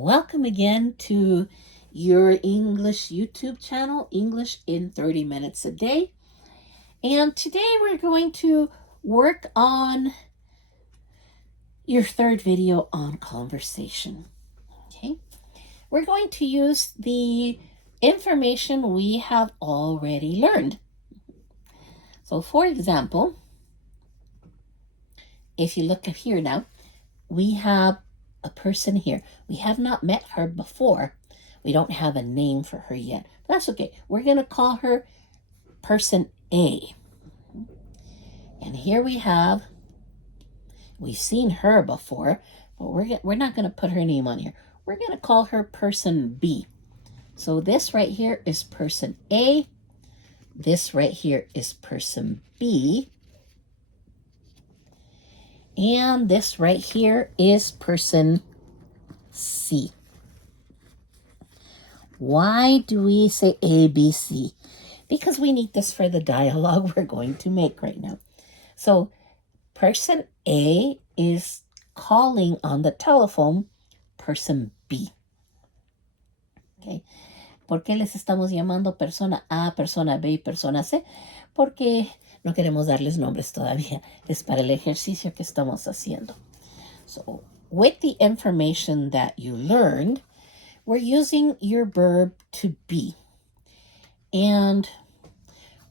Welcome again to your English YouTube channel, English in 30 Minutes a Day. And today we're going to work on your third video on conversation. Okay, we're going to use the information we have already learned. So for example, if you look at here now, we have a person here. We have not met her before. We don't have a name for her yet. That's okay. We're going to call her person A. And here we've seen her before, but we're not going to put her name on here. We're going to call her person B. So this right here is person A. This right here is person B. And this right here is person C. Why do we say A, B, C? Because we need this for the dialogue we're going to make right now. So person A is calling on the telephone person B. Okay. ¿Por qué les estamos llamando persona A, persona B y persona C? Porque no queremos darles nombres todavía. Es para el ejercicio que estamos haciendo. So, with the information that you learned, we're using your verb to be. And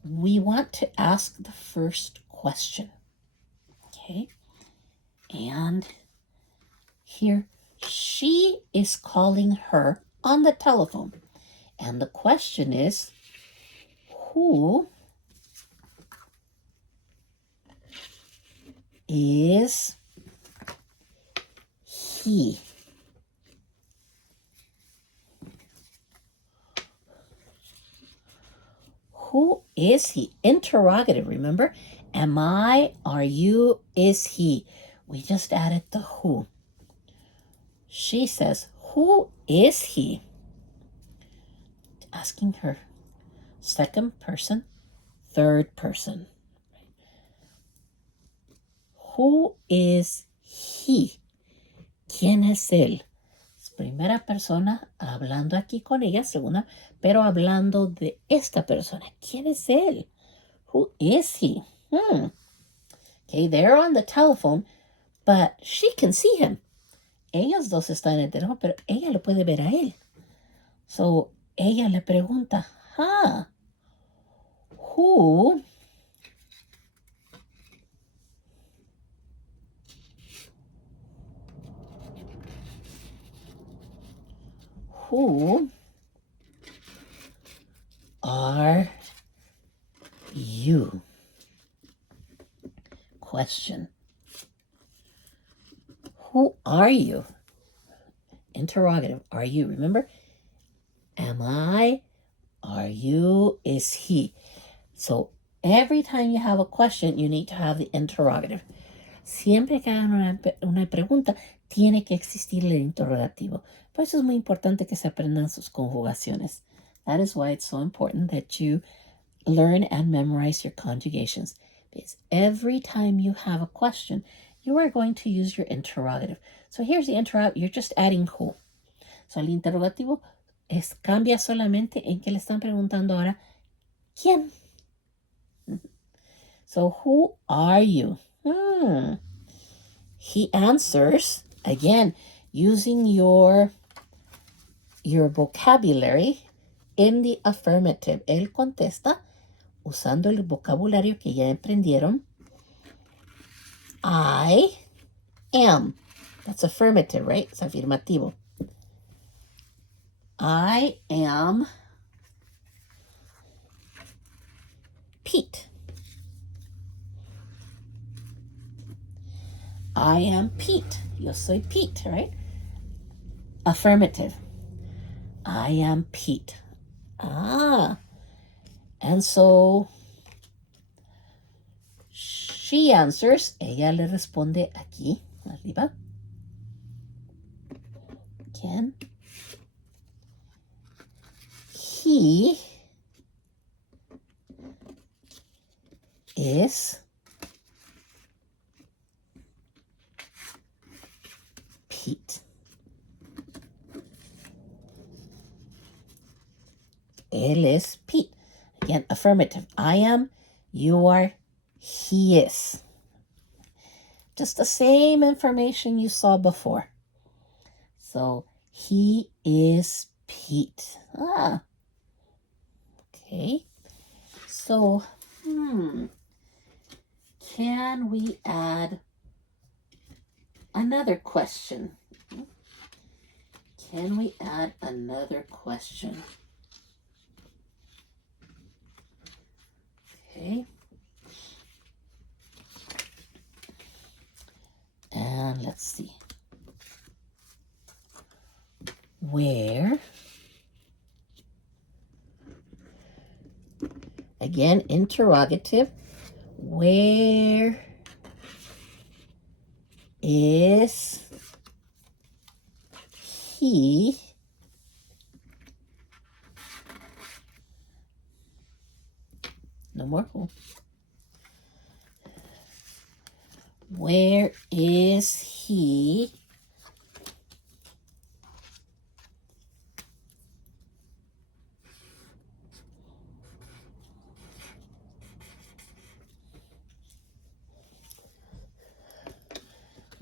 we want to ask the first question. Okay? And here, she is calling her on the telephone. And the question is, who is he? Who is he? Interrogative, remember? Am I, are you, is he? We just added the who. She says, who is he? Asking her. Second person, third person. Who is he? ¿Quién es él? Es primera persona hablando aquí con ella, segunda, pero hablando de esta persona. ¿Quién es él? Who is he? Okay, they're on the telephone, but she can see him. Ellos dos están en el teléfono, pero ella lo puede ver a él. So, ella le pregunta, who are you? Question. Who are you? Interrogative. Are you? Remember? Am I? Are you? Is he? So every time you have a question, you need to have the interrogative. Siempre que hagan una pregunta, tiene que existir el interrogativo. Por eso es muy importante que se aprendan sus conjugaciones. That is why it's so important that you learn and memorize your conjugations. Because every time you have a question, you are going to use your interrogative. So here's the interrogative. You're just adding who. So el interrogativo cambia solamente en que le están preguntando ahora, ¿quién? So who are you? He answers, again, using your vocabulary in the affirmative. Él contesta usando el vocabulario que ya aprendieron. I am. That's affirmative, right? Es afirmativo. I am Pete. I am Pete. Yo soy Pete, right? Affirmative. I am Pete. And so she answers. Ella le responde aquí, arriba. Again. He is Pete. Él es Pete. Again, affirmative. I am, you are, he is. Just the same information you saw before. So, he is Pete. Okay. So, can we add another question? Can we add another question? Okay. And let's see. Where, again, interrogative, where is he no more who? Where is he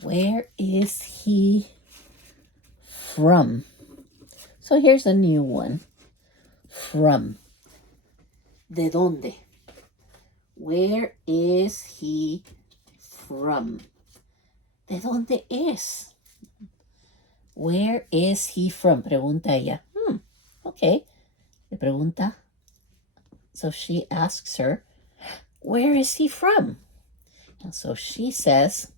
where is he from? So here's a new one. From. ¿De dónde? Where is he from? ¿De dónde es? Where is he from? Pregunta ella. Okay. Le pregunta. So she asks her, where is he from? And so she says,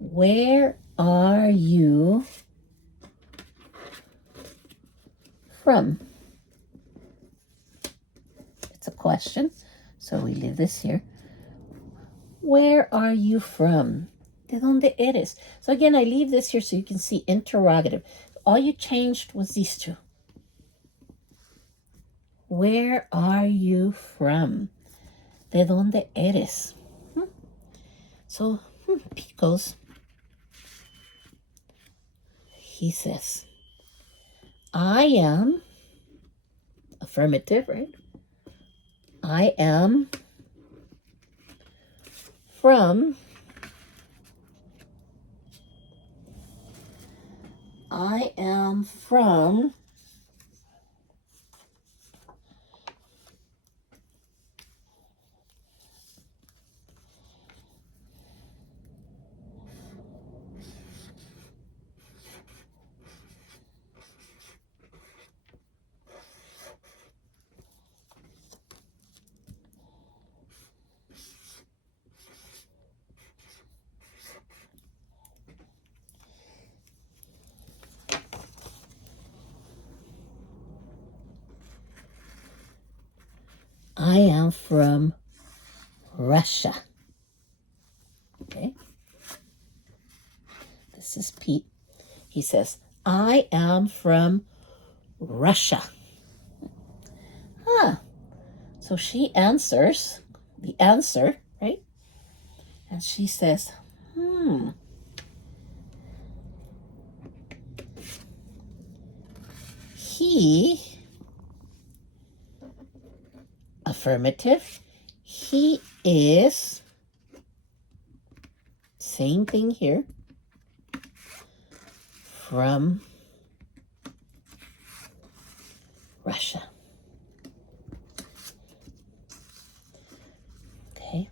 where are you from? It's a question, so we leave this here. Where are you from? ¿De dónde eres? So again, I leave this here so you can see interrogative. All you changed was these two. Where are you from? ¿De dónde eres? So Pete goes. He says, I am, affirmative, right? I am from, Russia. Okay. This is Pete. He says, I am from Russia. So she answers the answer, right? And she says, he, affirmative, he is, same thing here, from Russia. Okay,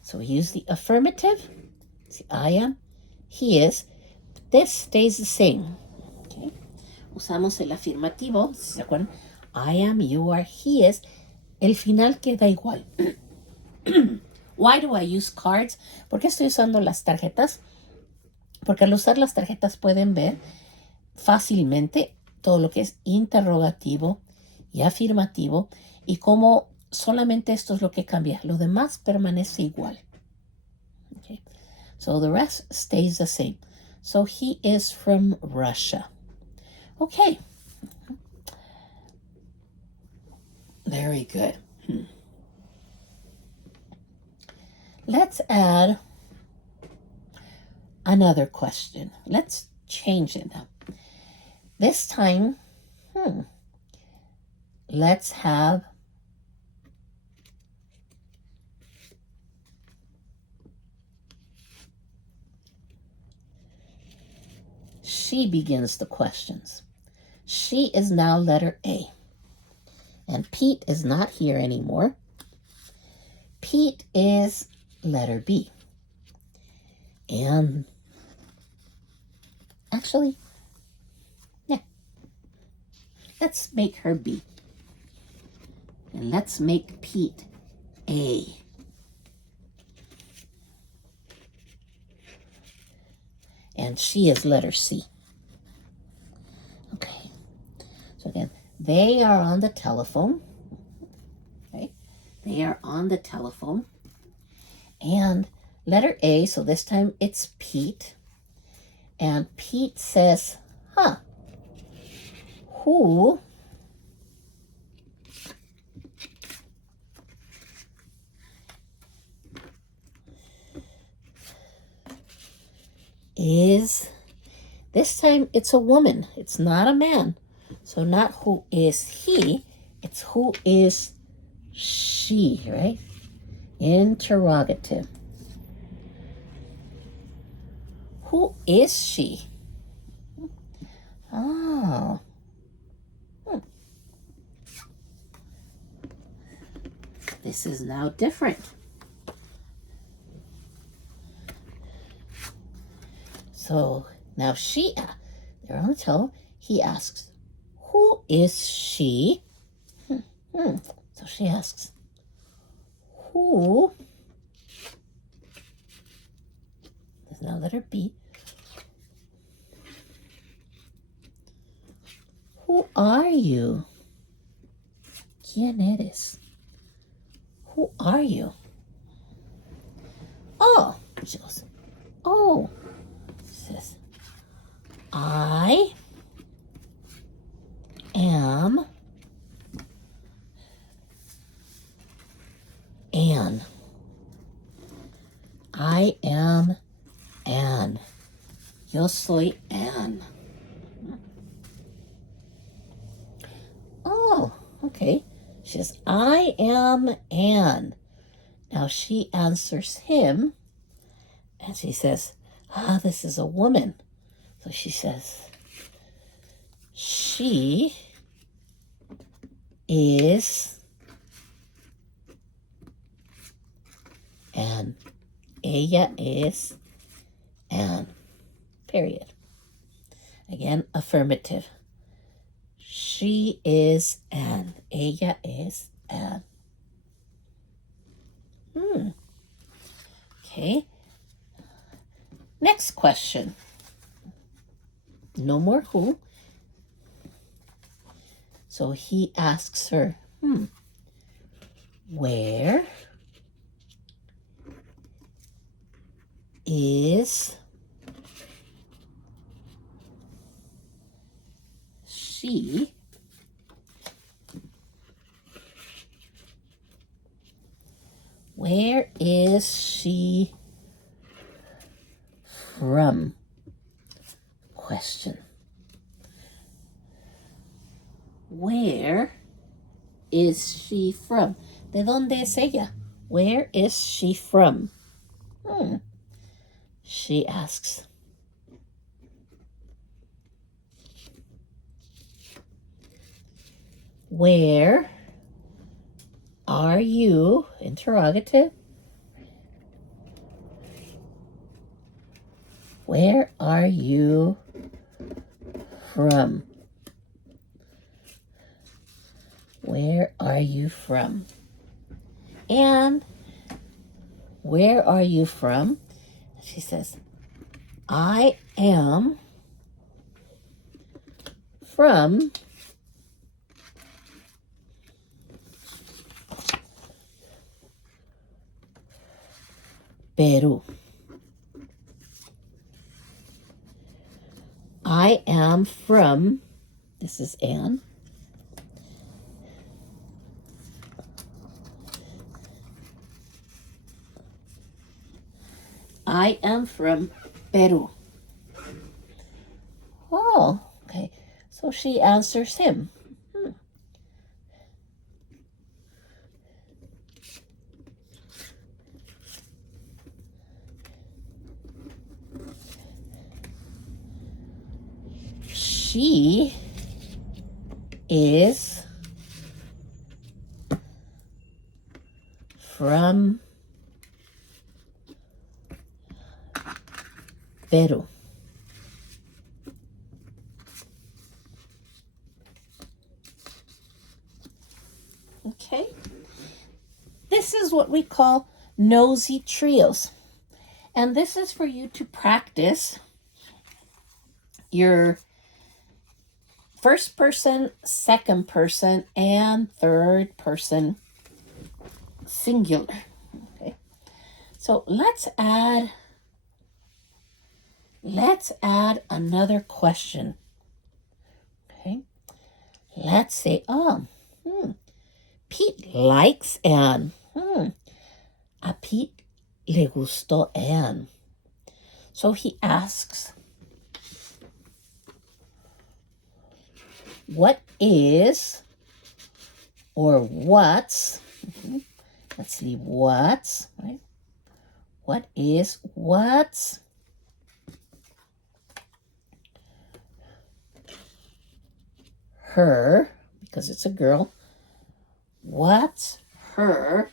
so we use the affirmative. See, I am, he is. This stays the same. Okay, usamos el afirmativo, ¿se acuerdan? I am, you are, he is. El final queda igual. Why do I use cards? ¿Por qué estoy usando las tarjetas? Porque al usar las tarjetas pueden ver fácilmente todo lo que es interrogativo y afirmativo y cómo solamente esto es lo que cambia. Lo demás permanece igual. Okay. So the rest stays the same. So he is from Russia. Okay. Very good. Let's add another question. Let's change it now. This time, let's have she begins the questions. She is now letter A. And Pete is not here anymore. Pete is letter B. And actually, yeah, let's make her B. And let's make Pete A. And she is letter C. Okay. So again, they are on the telephone. Okay. They are on the telephone. And letter A, so this time it's Pete. And Pete says, who is, this time it's a woman, it's not a man. So not who is he, it's who is she, right? Interrogative. Who is she? Oh. This is now different. So now they're on the telephone. He asks, who is she? So she asks, who? There's now letter B. Who are you? ¿Quién eres? Who are you? Oh, she goes, oh. She says, I am Anne. I am Anne. Yo soy Anne. Oh, okay. She says, I am Anne. Now she answers him and she says, this is a woman. So she says, she is Anne. Ella es Anne. Period. Again, affirmative. She is Anne. Ella es Anne. Okay. Next question. No more who. So he asks her, where is she where is she from? Question. Where is she from? ¿De dónde es ella? Where is she from? She asks. Where are you? Interrogative. Where are you from? Where are you from? And where are you from? She says, I am from Peru. I am from, this is Anne. I am from Peru. Oh, okay. So she answers him. She is from Peru. Okay. This is what we call nosy trios. And this is for you to practice your first person, second person, and third person singular. Okay. So let's add another question. Okay. Let's say, Pete likes Anne. A Pete le gustó Anne. So he asks, what is or what's, let's leave what's, right? What is what's her, because it's a girl, what's her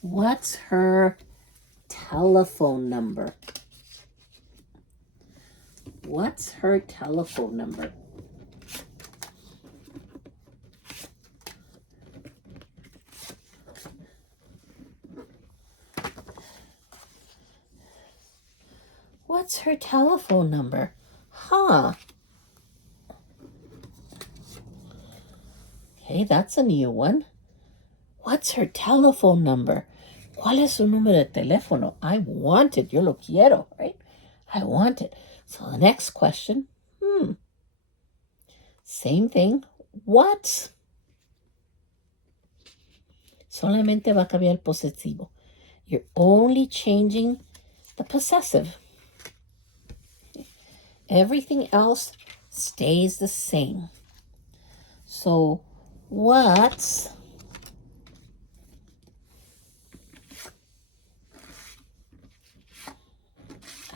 what's her telephone number? What's her telephone number? What's her telephone number? Okay, that's a new one. What's her telephone number? ¿Cuál es su número de teléfono? I want it. Yo lo quiero, right? I want it. So the next question, same thing. What? Solamente va a cambiar el posesivo. You're only changing the possessive. Everything else stays the same. So what's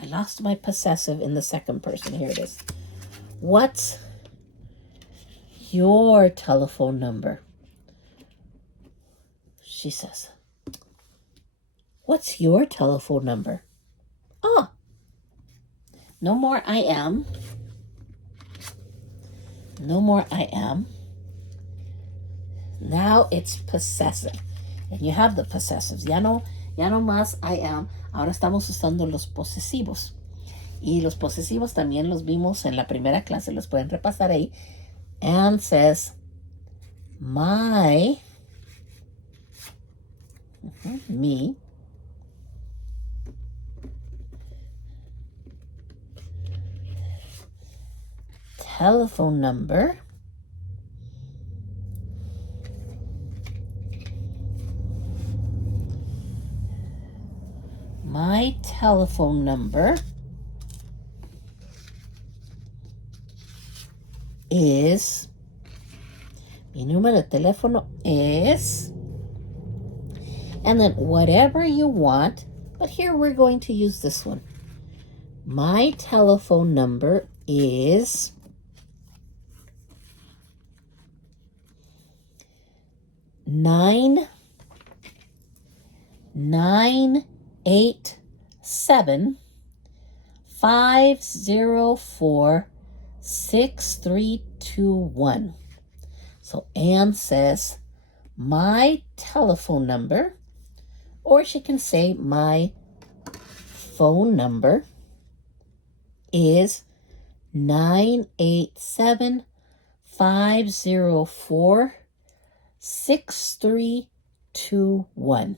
I lost my possessive in the second person. Here it is. What's your telephone number? She says. What's your telephone number? No more I am. No more I am. Now it's possessive. And you have the possessives. Ya no más I am. Ahora estamos usando los posesivos. Y los posesivos también los vimos en la primera clase. Los pueden repasar ahí. Anne says, me, telephone number is, mi número de teléfono es, and then whatever you want, but here we're going to use this one. My telephone number is 987-504-6321. So Anne says, my telephone number, or she can say my phone number is 987-504-6321.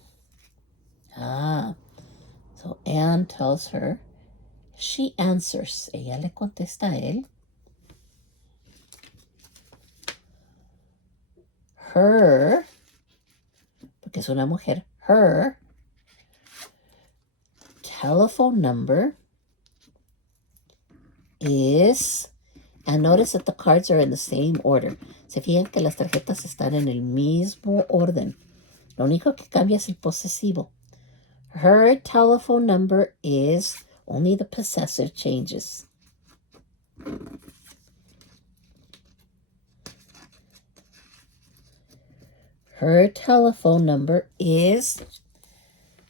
So Anne tells her, she answers. Ella le contesta a él. Her, porque es una mujer, her telephone number is, and notice that the cards are in the same order. Se fijan que las tarjetas están en el mismo orden. Lo único que cambia es el posesivo. Her telephone number is, only the possessive changes. Her telephone number is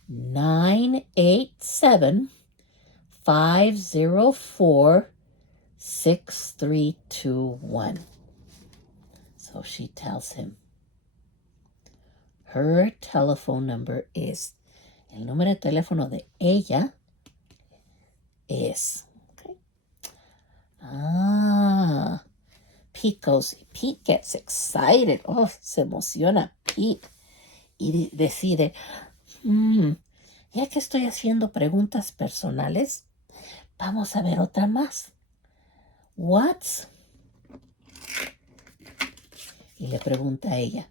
987-504-6321. So she tells him. Her telephone number is. El número de teléfono de ella es. Okay. Pete gets excited. Oh, se emociona Pete. Y decide, ya que estoy haciendo preguntas personales, vamos a ver otra más. What's? Y le pregunta a ella.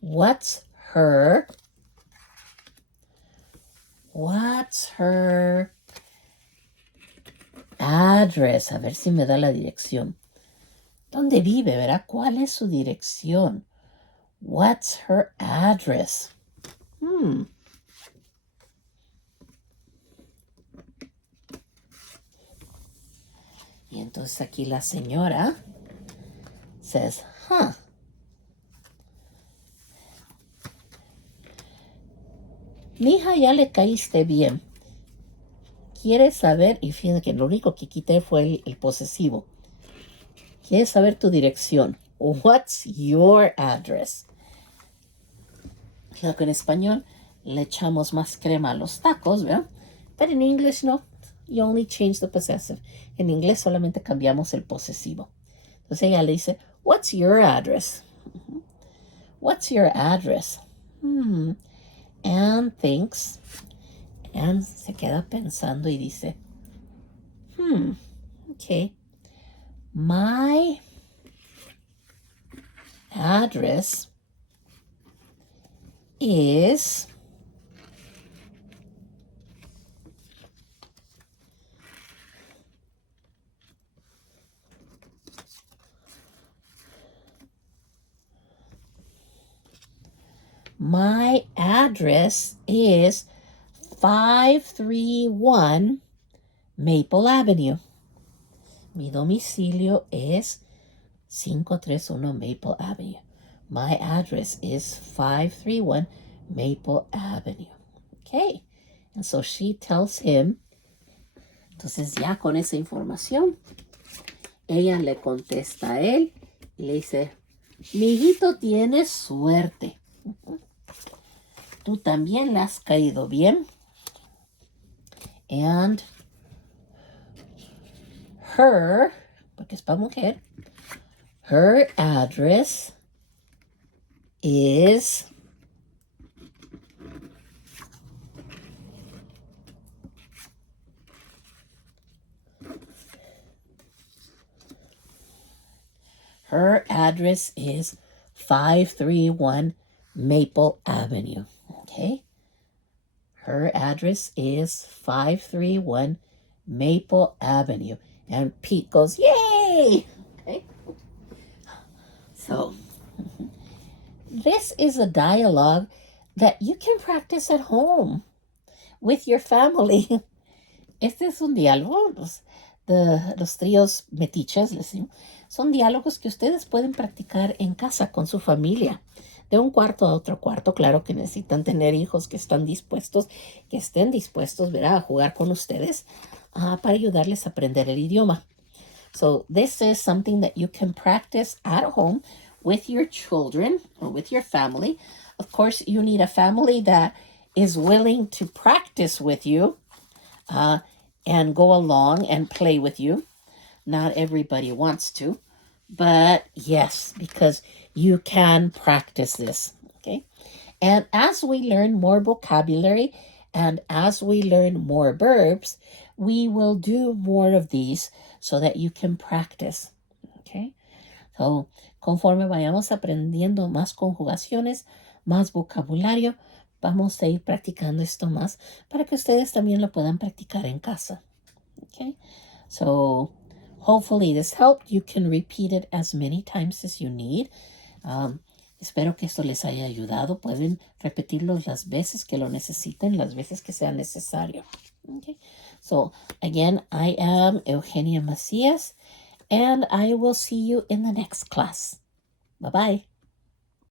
What's her address? A ver si me da la dirección. ¿Dónde vive, verdad? ¿Cuál es su dirección? What's her address? Y entonces aquí la señora says, Mija, ya le caíste bien. ¿Quieres saber? Y fíjate que lo único que quité fue el posesivo. ¿Quieres saber tu dirección? What's your address? Claro que en español le echamos más crema a los tacos, ¿verdad? Pero en inglés no. You only change the possessive. En inglés solamente cambiamos el posesivo. Entonces ella le dice, what's your address? What's your address? Anne thinks. Anne se queda pensando y dice, okay. My address is My address is 531 Maple Avenue. Mi domicilio es 531 Maple Avenue. My address is 531 Maple Avenue. Okay. And so she tells him. Entonces ya con esa información, ella le contesta a él y le dice, mi hijito tiene suerte. Tú también le has caído bien. And her, porque es para mujer, her address is Her address is 531 Maple Avenue. Okay? Her address is 531 Maple Avenue. And Pete goes, yay! Okay? So, this is a dialogue that you can practice at home with your family. Este es un diálogo, los tríos metiches, les digo, son diálogos que ustedes pueden practicar en casa con su familia. De un cuarto a otro cuarto, claro que necesitan tener hijos que estén dispuestos, ¿verdad?, a jugar con ustedes para ayudarles a aprender el idioma. So this is something that you can practice at home with your children or with your family. Of course, you need a family that is willing to practice with you. and go along and play with you. Not everybody wants to, but yes, because you can practice this. Okay. And as we learn more vocabulary and as we learn more verbs, we will do more of these so that you can practice. Okay. So, conforme vayamos aprendiendo más conjugaciones, más vocabulario, vamos a ir practicando esto más para que ustedes también lo puedan practicar en casa. Okay. So, hopefully this helped. You can repeat it as many times as you need. Espero que esto les haya ayudado. Pueden repetirlo las veces que lo necesiten, las veces que sea necesario. Okay. So, again, I am Eugenia Macias, and I will see you in the next class. Bye-bye.